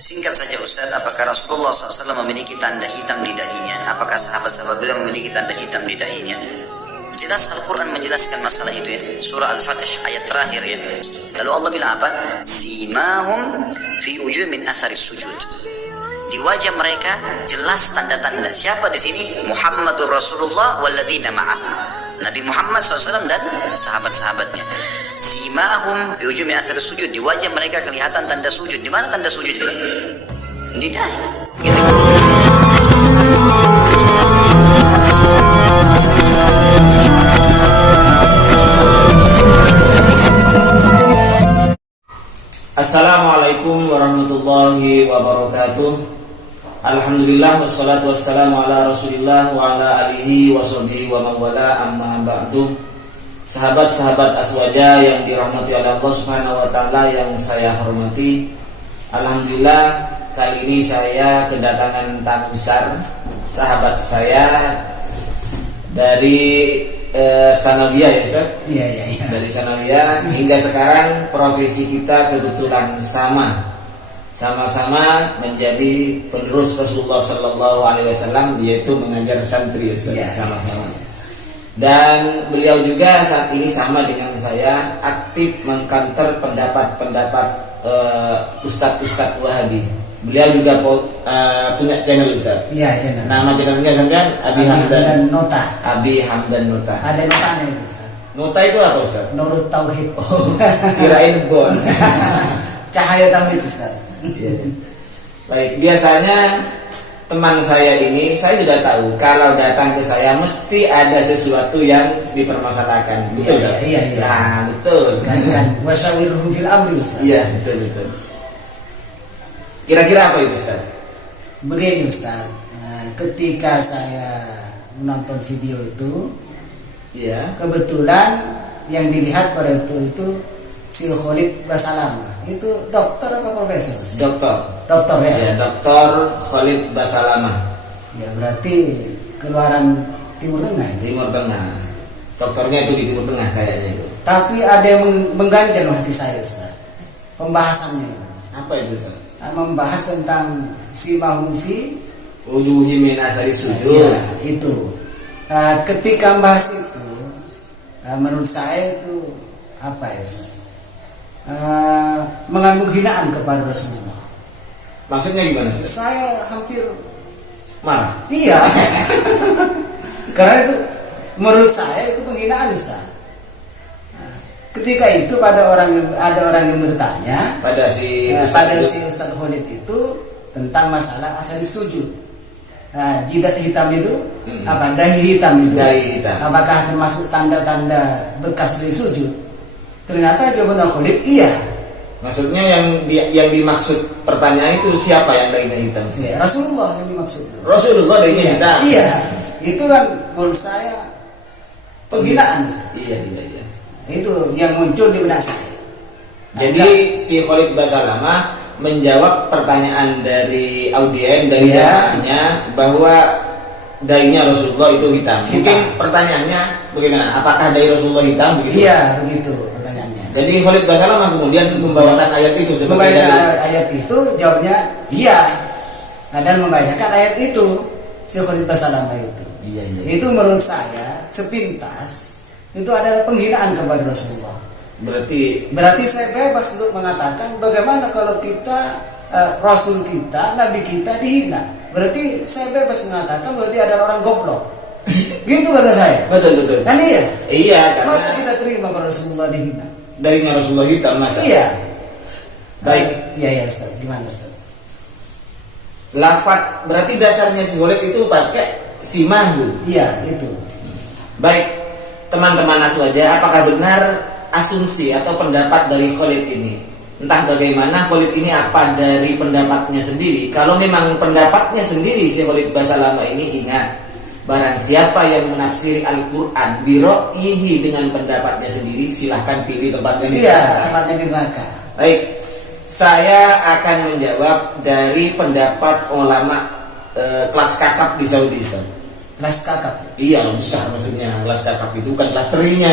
Singkat saja Ustaz, apakah Rasulullah SAW memiliki tanda hitam di dahinya? Apakah sahabat-sahabat beliau memiliki tanda hitam di dahinya? Jelas Al-Quran menjelaskan masalah itu ya. Surah Al-Fatih ayat terakhir ya. Lalu Allah bilang apa? Simahum fi wujuh min atharis sujud. Di wajah mereka jelas tanda-tanda. Siapa di sini? Muhammadur Rasulullah walladzina ma'ah. Nabi Muhammad SAW dan sahabat-sahabatnya. Simahum fi wujuh min atharis sujud. Di wajah mereka kelihatan tanda sujud. Di mana tanda sujud itu? Di dahi. Gitu. Assalamualaikum warahmatullahi wabarakatuh. Alhamdulillah wassalatu wassalamu ala Rasulillah wa ala alihi wa sahbihi wa man wala, amma ba'du. Sahabat-sahabat Aswaja yang dirahmati oleh Allah Subhanahu wa taala yang saya hormati. Alhamdulillah kali ini saya kedatangan tamu besar, sahabat saya dari Sanawiyah ya Ustaz? Iya. Dari Sanawiyah hingga sekarang profesi kita kebetulan sama-sama menjadi penerus Rasulullah Sallallahu Alaihi Wasallam, yaitu mengajar santri ya Ustaz. Ya, sama-sama. Dan beliau juga saat ini sama dengan saya aktif mengkanter pendapat-pendapat ustadz-ustadz Wahabi. Beliau juga punya channel Ustaz. Iya, channel. Nama channelnya sampean Abi Hamdan Nota. Abi Hamdan Nota. Ada notanya itu Ustaz. Nota itu apa Ustaz? Nurut Tauhid. Oh, kirain bon. Cahaya Tauhid Ustaz. Iya. Baik, biasanya teman saya ini saya sudah tahu kalau datang ke saya mesti ada sesuatu yang dipermasalahkan. Betul enggak? Iya. Nah, betul. Kan wasyawirhum fil amri Ustaz. Iya, betul. Kira-kira apa itu Ustaz? Begini Ustaz, ketika saya menonton video itu, ya, kebetulan yang dilihat pada itu si Khalid Basalamah. Itu dokter apa profesor? Dokter ya? Ya, Dokter Khalid Basalamah. Ya, berarti keluaran Timur Tengah. Timur Tengah. Dokternya itu di Timur Tengah kayaknya itu. Tapi ada yang mengganjal hati saya Ustaz. Pembahasannya. Apa itu Ustaz? Membahas tentang simahum fi wujuhi min athari sujud. Ya, itu. Ketika membahas itu, menurut saya itu apa ya? Mengandung hinaan kepada Rasulullah. Maksudnya gimana? Saya hampir marah. Iya. Karena itu menurut saya itu penghinaan Ustaz. Ketika itu ada orang yang bertanya pada si Ustaz Khalid itu tentang masalah asal sujud. Jidat hitam itu apa? Dahi hitam itu. Apakah termasuk tanda-tanda bekas dari sujud? Ternyata jawaban Khalid iya. Maksudnya yang dimaksud pertanyaan itu siapa yang dahinya hitam? Ya, Rasulullah yang dimaksud. Rasulullah dahinya hitam. Iya. Itu kan menurut saya penghinaan Ustaz. Iya. Itu yang muncul di benak saya. Jadi si Khalid Basalamah menjawab pertanyaan dari audien, dari jamaahnya bahwa dahinya Rasulullah itu hitam. Mungkin pertanyaannya bagaimana? Apakah dahi Rasulullah hitam begitu? Iya, begitu pertanyaannya. Jadi Khalid Basalamah kemudian membawakan ayat itu sebagai ayat itu, jawabnya iya. Dan membacakan ayat itu si Khalid Basalamah itu. Iya. Itu menurut saya sepintas itu adalah penghinaan kepada Rasulullah. Berarti saya bebas untuk mengatakan bagaimana kalau kita Rasul kita, Nabi kita dihina. Berarti saya bebas mengatakan bahwa dia adalah orang goblok. Gitu kata saya. Betul. Kan iya? Iya. Masa kita terima kalau Rasulullah dihina? Darinya Rasulullah hitam masa? Iya. Baik. Iya Ustaz. Gimana Ustaz? Lafaz berarti dasarnya si Khalid itu pakai simah. Iya, itu. Baik. Teman-teman Aswaja, apakah benar asumsi atau pendapat dari Khalid ini? Entah bagaimana Khalid ini apa dari pendapatnya sendiri. Kalau memang pendapatnya sendiri si Khalid Basalamah ini, ingat, barang siapa yang menafsiri Al-Quran biro'ihi dengan pendapatnya sendiri, silahkan pilih tempatnya di neraka. Iya, tempatnya di neraka. Baik, saya akan menjawab dari pendapat ulama kelas kakap di Saudi. Kelas kakap? Iya, besar maksudnya. Kelas kakap itu bukan kelas terinya.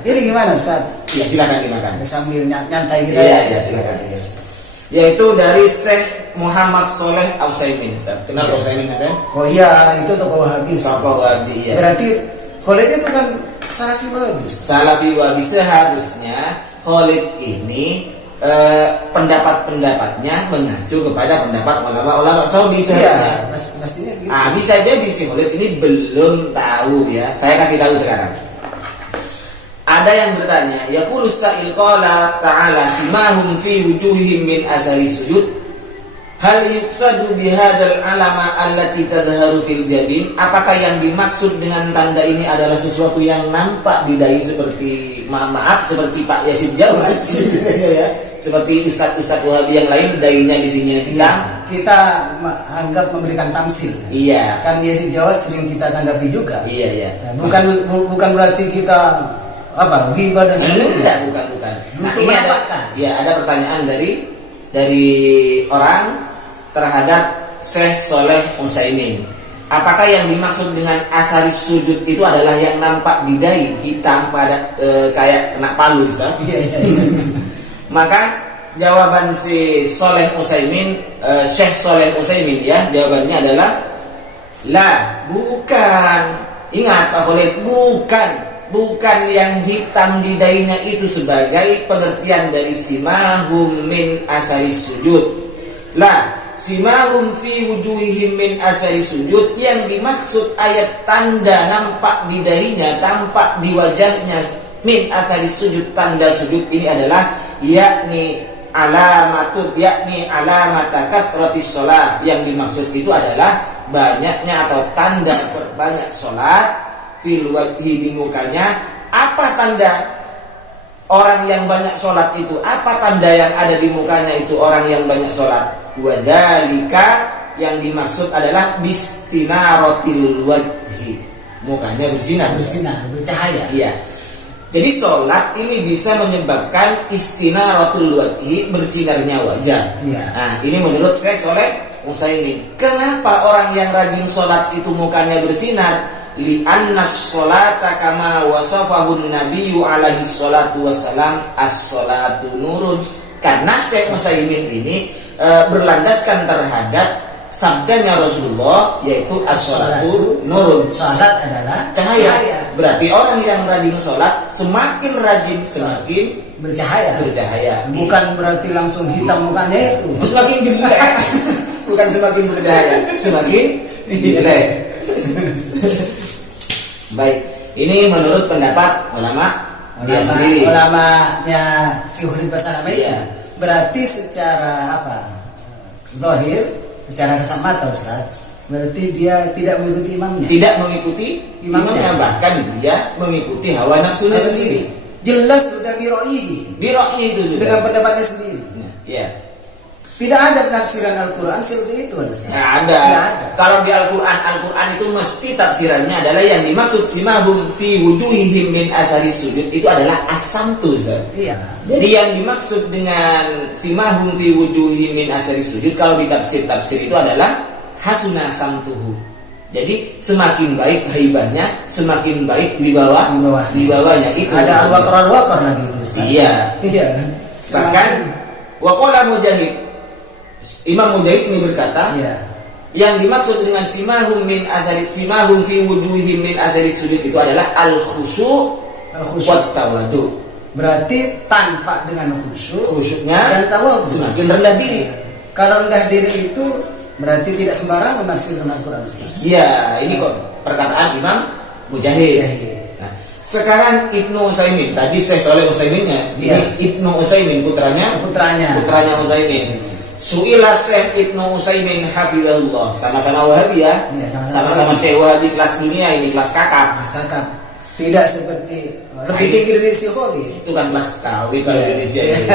Ini gimana Ustaz? Ya silakan dimakan. Sambil nyantai gitu ya. Iya, silakan. Yaitu dari Syekh Muhammad Shalih Al-Utsaimin. Kenal Al-Utsaimin kan? Oh iya, itu tokoh Wahabi. Tokoh Wahabi, iya. Berarti Khalid itu kan Salafi Wahabi. Salafi Wahabi. Seharusnya Khalid ini pendapat-pendapatnya mengacu kepada pendapat ulama-ulama Saudi seharusnya. Iya, pastinya gitu. Bisa jadi si Khalid ini belum tahu ya. Saya kasih tahu sekarang. Ada yang bertanya, yaqulu sa'il qala ta'ala simahum fi wujuhihim min asari sujud. Hal yuqsadu bihadzal alama allati tadhharu fil jabin? Apakah yang dimaksud dengan tanda ini adalah sesuatu yang nampak di dahi seperti maaf seperti Pak Yasin Jawas ya. Seperti ustaz-ustaz Wahabi yang lain dahinya di sini hitam. Kita anggap memberikan tamsil. Iya. Kan Yasin Jawas sering kita tanggapi juga. Iya, iya. Bukan berarti kita ghibah dan sebagainya. Bukan. Untuk mendapatkan. Ada pertanyaan dari orang terhadap Syekh Shalih Utsaimin. Apakah yang dimaksud dengan asari sujud itu adalah yang nampak di dahi hitam pada kayak kena palu, Ustaz? Iya. Maka jawaban si Shalih Utsaimin, Syekh Shalih Utsaimin ya, jawabannya adalah bukan. Ingat Pak Khalid, bukan yang hitam di dahinya itu sebagai pengertian dari simahum min asari sujud. Simahum fi wujuhihim min asari sujud, yang dimaksud ayat tanda nampak di dahinya, tampak di wajahnya min asari sujud, tanda sujud ini adalah yakni alamata kathratis shalah. Yang dimaksud itu adalah banyaknya atau tanda berbanyak sholat fil wajhi, di mukanya. Apa tanda orang yang banyak sholat itu? Apa tanda yang ada di mukanya itu orang yang banyak sholat? Wadzalika, yang dimaksud adalah bistinaratil wajhi, mukanya bersinar, bercahaya. Iya. Jadi sholat ini bisa menyebabkan istinaratul wajhi, bersinarnya wajah. Iya. Nah, ini menurut saya Shalih Utsaimin. Kenapa orang yang rajin sholat itu mukanya bersinar? Li'annas sholata kama wasafahun nabiyyu alaihi salatu wassalam as-sholatu nurun. Karena Syekh Utsaimin ini berlandaskan terhadap sabdanya Rasulullah, yaitu as-sholatu nurun. Salat adalah cahaya. Berarti orang yang rajin sholat semakin rajin semakin bercahaya. Bukan berarti langsung hitam mukanya itu. Semakin jelek. Bukan semakin bercahaya, semakin jelek. Baik, ini menurut pendapat dia sendiri. Ulamanya si Khalid Basalamah. Iya. Berarti secara zahir, secara kasat mata Ustaz, berarti dia tidak mengikuti imamnya. Tidak mengikuti imamnya, bahkan dia mengikuti hawa nafsunya sendiri. Jelas sudah biro'i itu sudah. Dengan pendapatnya sendiri. Iya. Tidak ada penafsiran Al-Quran seperti itu, Ustaz. Nggak ada. Kalau di Al-Quran itu mesti tafsirannya adalah yang dimaksud simahum fi wujuhihim min asari sujud itu adalah as-samtu, Ustaz. Iya. Jadi yang dimaksud dengan simahum fi wujuhihim min asari sujud kalau di tafsir itu adalah hasuna samtuhu. Jadi semakin baik haibahnya, semakin baik wibawanya. Itu ada al-waqar lagi itu, Ustaz. Iya. Bahkan waqala Mujahid, Imam Mujahid ini berkata, yang dimaksud dengan simahum fi wujuhihim min asari sujud itu adalah al-khusyu' wat tawadu. Berarti tanpa dengan khusyuknya dan tawadu, semakin rendah diri. Kalau rendah diri itu berarti tidak sembarangan menafsirkan Al-Quran. Iya, ini kok perkataan Imam Mujahid. Nah, sekarang Ibnu Utsaimin, tadi saya Shalih Utsaiminnya, ini Ibnu Utsaimin putranya Utsaimin. Su'ila Syekh Ibnu Utsaimin hafizahullah, sama-sama Wahabi ya. Sama-sama Syekh Wahabi kelas dunia, ini kelas kakap. Tidak seperti lebih tinggi dari si Khalid. Itu kan kelas kawin kalau Indonesia itu.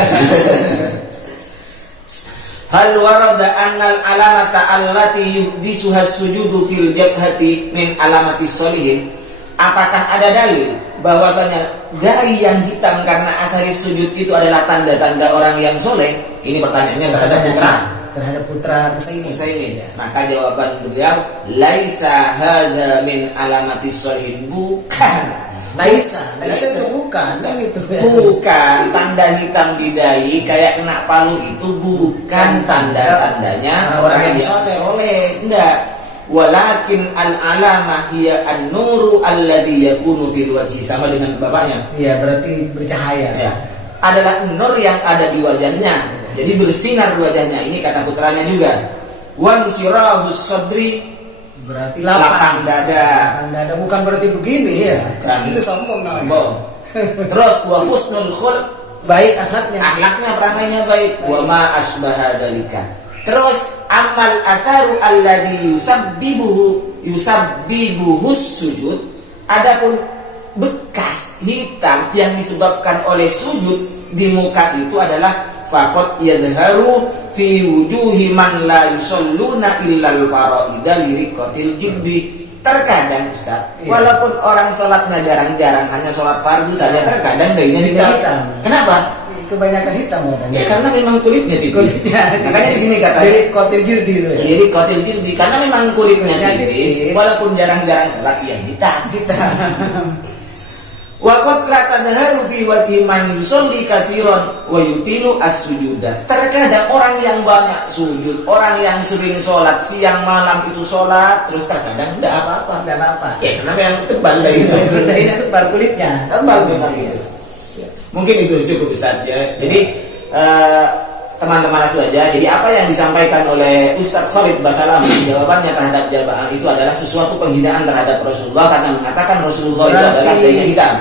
Hal warada annal alamata allati yuhdisuha sujudu fil jabhati min alamati sholihin? Apakah ada dalil bahwasanya dahi yang hitam karena asari sujud itu adalah tanda-tanda orang yang soleh? Ini pertanyaannya terhadap putra Utsaimin. Maka jawaban beliau, laisa hadza min alamati sholihin, bukan Laisa itu bukan kan itu. Bukan tanda hitam di dahi kayak kena palu itu bukan tanda-tandanya orang yang soleh. Enggak. Walakin al-alamah hiya an-nuru alladhi yakunu fil wajhi, sama dengan bapaknya. Iya, berarti bercahaya. Ya. Adalah nur yang ada di wajahnya. Jadi bersinar di wajahnya. Ini kata putranya juga. Wan sirahus sadri, berarti lapang dada. Lapang dada bukan berarti begini ya. Kan. Itu sombong namanya. Sombong. Terus wa husnul khuluq, Baik akhlaknya. akhlaknya perangainya baik. Wa ma asbaha dzalika. Terus amal atharu alladhi yusabbibuhus sujud. Adapun bekas hitam yang disebabkan oleh sujud di muka itu adalah faqad yadharu fi wujuhi man la yusalluna illal faraida liriqatil jildi. Terkadang Ustaz, walaupun orang sholatnya jarang-jarang, hanya sholat fardu saja, terkadang dahinya hitam. Kenapa? Kebanyakan hitam orang. Ya karena memang kulitnya tipis. Makanya di sini katanya jadi kotil jildi itu ya. jadi kotil jildi karena memang kulitnya tipis, walaupun jarang-jarang sholat ya hitam. Waqad la tadharu fi wajhi man yusalli katiran wa yutilu as-sujuda. Terkadang orang yang banyak sujud, orang yang sering sholat siang malam itu sholat, terus terkadang tidak apa-apa. Tidak apa-apa. Ya karena memang tebal dari itu. Dahinya tebal kulitnya. Tebal memang itu. Mungkin itu cukup Ustaz ya. Jadi teman-teman aja. Jadi apa yang disampaikan oleh Ustadz Khalid Basalam jawabannya terhadap jamaah itu adalah sesuatu penghinaan terhadap Rasulullah karena mengatakan Rasulullah itu adalah dahinya hitam.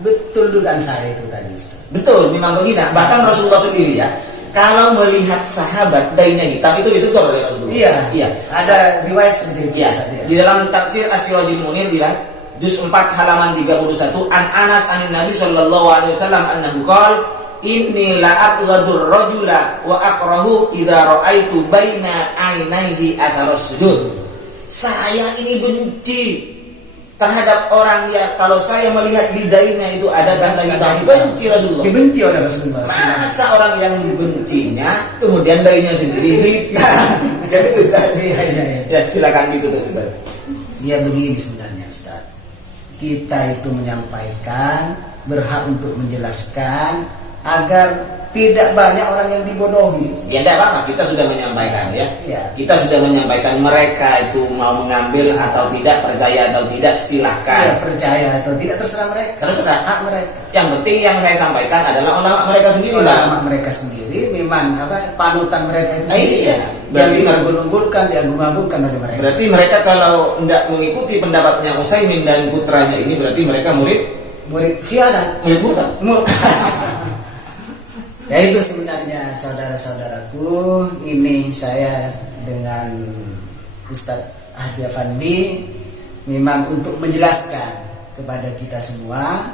Betul dugaan saya itu tadi Ustaz. Betul, memang menghina. Bahkan Rasulullah sendiri ya, kalau melihat sahabat dahinya hitam itu ditegur oleh Rasulullah. Iya. Ada riwayat seperti itu. Iya. Ustaz, ya. Di dalam tafsir As-Sirajul Munir bilang juz 4 halaman 31 an Anas anin Nabi sallallahu alaihi wasallam annahu qala inni la abghadur rajula wa akrahu idza ra'aitu baina ainaihi atharas sujud. Saya ini benci terhadap orang yang kalau saya melihat di dahinya itu ada tanda hitam. Benci Rasulullah. Dibenci oleh Rasulullah. Masa orang yang dibencinya kemudian dahinya sendiri hitam. Jadi itu Ustaz. Ya, silakan ditutup Ustaz. Dia begini sebenarnya Ustaz. Kita itu menyampaikan, berhak untuk menjelaskan agar tidak banyak orang yang dibodohi. Ya tidak apa-apa, kita sudah menyampaikan ya. Ya. Kita sudah menyampaikan mereka itu mau mengambil atau tidak, percaya atau tidak silahkan. Ya, percaya atau tidak terserah mereka. Terserah. Hak mereka. Yang penting yang saya sampaikan adalah ulama mereka sendiri. Ulama mereka sendiri memang panutan mereka itu sendiri. Iya. Yang diunggul-unggulkan, diagung-agungkan oleh mereka. Berarti mereka kalau tidak mengikuti pendapatnya Utsaimin dan putranya ini berarti mereka murid khianat, murid murtad. Ya itu sebenarnya saudara-saudaraku, ini saya dengan Ustadz Hadi Afandi memang untuk menjelaskan kepada kita semua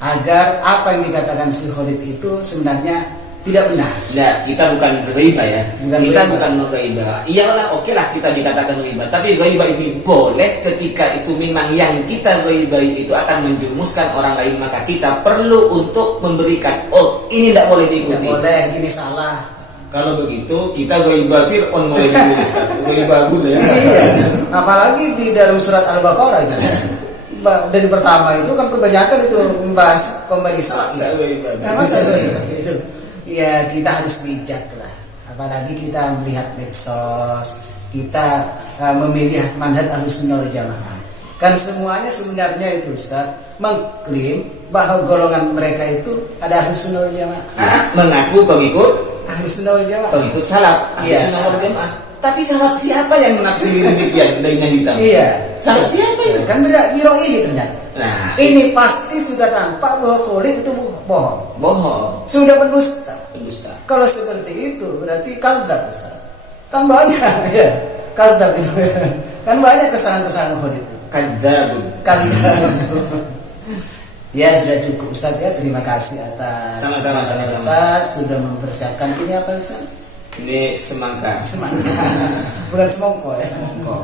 agar apa yang dikatakan si Khalid itu sebenarnya tidak benar. Nah, kita bukan berghaibah ya. Kita berghaibah. bukan berghaibah. Iyalah, oke lah kita dikatakan ghaibah. Tapi ghaibah ini boleh ketika itu memang yang kita ghaibah itu akan menjerumuskan orang lain, maka kita perlu untuk memberikan ini tidak boleh diikuti. Tidak boleh, ini salah. Kalau begitu kita ghaibah Fir'aun mulai dituliskan. Ghaibah Buddha ya. Iya. Apalagi di dalam surat Al-Baqarah itu. Dari pertama itu kan kebanyakan itu membahas pemberi saksi. Masa itu? Ya kita harus bijak lah. Apalagi kita melihat medsos, kita memilih manhaj Ahlussunnah wal Jamaah. Kan semuanya sebenarnya itu Ustaz mengklaim bahwa golongan mereka itu ada Ahlussunnah wal Jamaah. Mengaku pengikut Ahlussunnah wal Jamaah. pengikut salaf Ahlussunnah wal Jamaah. Tapi salaf siapa yang menafsiri demikian dahinya hitam? Iya. Salaf siapa itu? Kan tidak biro'i ternyata. Nah, Ini pasti sudah tampak bahwa Khalid itu bohong. bohong, Sudah pendusta. pendusta. Kalau seperti itu berarti kadzab Ustaz. Kan banyak ya. Kadzab itu. Kan banyak kesalahan-kesalahan Khalid itu. Kadzabun. Kadzab. Ya sudah cukup Ustaz ya. Terima kasih atas Sama-sama. Ustaz sudah mempersiapkan ini apa Ustaz? Ini semangka. Semangat. Bukan semongko ya. Semongko.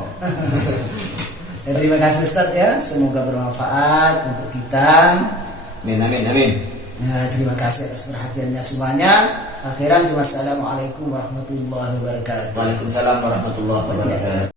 Ya, terima kasih Ustaz ya. Semoga bermanfaat untuk kita. Amin. Ya, terima kasih atas perhatiannya semuanya. Akhiran, wassalamualaikum warahmatullahi wabarakatuh. Waalaikumsalam warahmatullahi wabarakatuh.